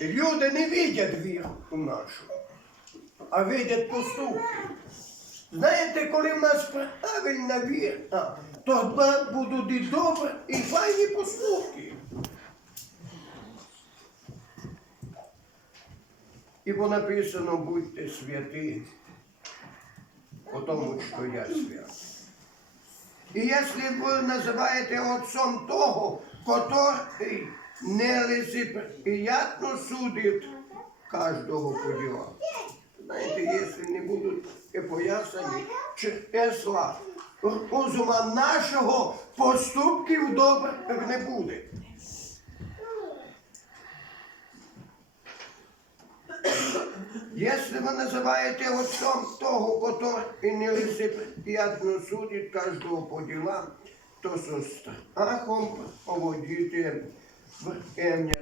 Люди не видять віру нашу, а видять поступки. Знаєте, коли в нас правильна віра, то будуть і добрі, і файні поступки. І бо написано будьте святі, по тому, що я свят. І якщо ви називаєте отцом того, котрий нелицеприятно судить кожного по ділам. Знаєте, якщо не будуть і пояснені числа розума нашого поступків добрих не буде. Если вы называете отцом того, который нелицеприятно судит каждого по делам, то со страхом поводите в